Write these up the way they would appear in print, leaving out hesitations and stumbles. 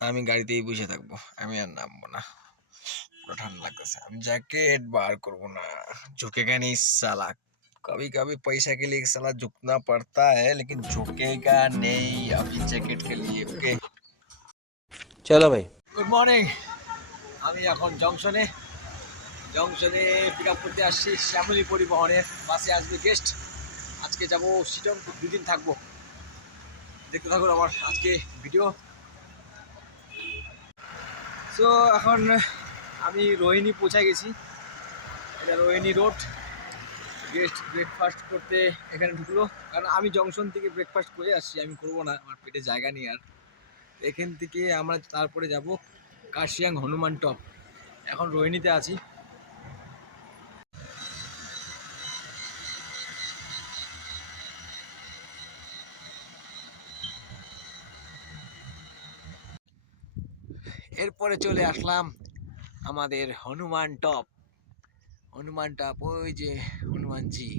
আমি গাড়িতেই বসে থাকবো, আমি আর নামবো না। পুরো ঠান্ডা লাগতেছে, আমি জ্যাকেट বার করবো ना। झुकेगा नहीं साला। कभी कभी पैसा के लिए साला झुकना पड़ता है, लेकिन झुकेगा नहीं अभी जैकेट के लिए। ओके, चलो भाई। Good morning. আমি এখন জংশনে পিক আপ করতে আসছি শ্যামলী পরিবহনের বাসে আসবে গেস্ট। আজকে যাব শিলং, 2 দিন থাকবো। দেখতে থাকুন আমার আজকে ভিডিও। সো এখন আমি রোহিণী পৌঁছে গেছি। এটা রোহিণী রোড। গেস্ট ব্রেকফাস্ট করতে এখানে ঢুকলো, কারণ আমি জংশন থেকে ব্রেকফাস্ট করে আসছি, আমি করবো না, আমার পেটে জায়গা নেই আর। এখান থেকে আমরা তারপরে যাব কার্শিয়াং হনুমান টপ। এখন রোহিণীতে আছি। এরপরে চলে আসলাম আমাদের হনুমান টপ। ওই যে হনুমানজি,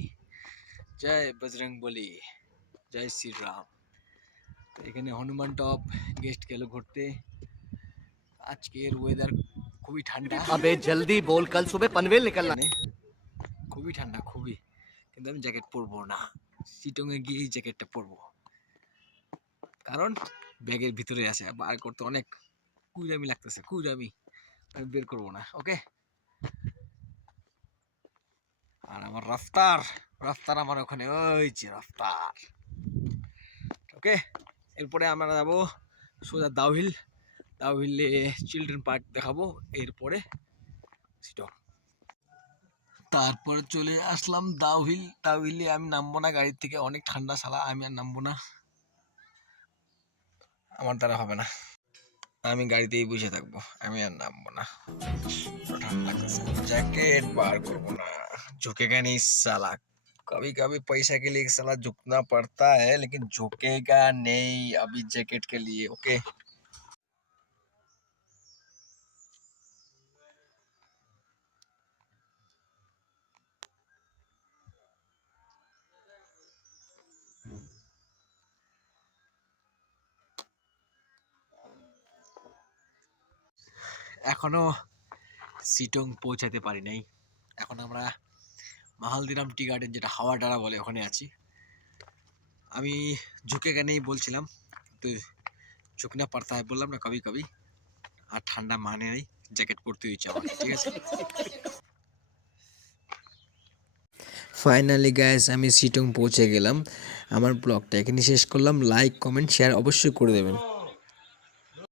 জয় বজরং বলি, জয় শ্রীরাম। এখানে হনুমান টপ গেস্ট গেল ঘুরতে। আজকের ওয়েদার খুবই ঠান্ডা। अबे जल्दी बोल, कल सुबह पनवेल निकलना। খুবই ঠান্ডা, খুবই। কিন্তু আমি জ্যাকেট পরবো না, চিটংয়ে গিয়ে জ্যাকেটটা পরবো, কারণ ব্যাগের ভিতরে আছে, বার করতে অনেক কুইরামি লাগতেছে, কুইরামি। আমি বের করবো না। ওকে, আর আমার রাফতার আমার ওখানে, ওই যে রাফতার। ওকে, এরপরে আমরা যাবো সোজা দাউহিলে চিলড্রেন পার্ক দেখাবো, এরপরে শিলং। তারপরে চলে আসলাম দাউহিলে আমি নামবো না গাড়ির থেকে, অনেক ঠান্ডা শালা, আমি আর নামবো না, আমার দ্বারা হবে না। আমি গাড়িতেই বসে থাকবো, আমি আর নামবো না। পুরো ঠান্ডা লাগতেছে, জ্যাকেট বার করবো না। झुकेगा नहीं साला। कभी कभी पैसा के लिए साला झुकना पड़ता है, लेकिन झुकेगा नहीं अभी जैकेट के लिए। ओके, এখনো সিটং পৌঁছাতে পারি নাই। এখন আমরা মাহালদিরাম টি গার্ডেন, যেটা হাওয়া ডারা বলে, ওখানে আছি। আমি ঝুঁকেগা নেই বলছিলাম, তো ঝুঁকনা পড়তা হয় বললাম না কবি কবি। আর ঠান্ডা মানে নেই, জ্যাকেট পরতে হয়েছে আমার, ঠিক আছে। ফাইনালি গাইস, আমি সিটং পৌঁছে গেলাম। আমার ব্লগটা এখানে শেষ করলাম। লাইক, কমেন্ট, শেয়ার অবশ্যই করে দেবেন।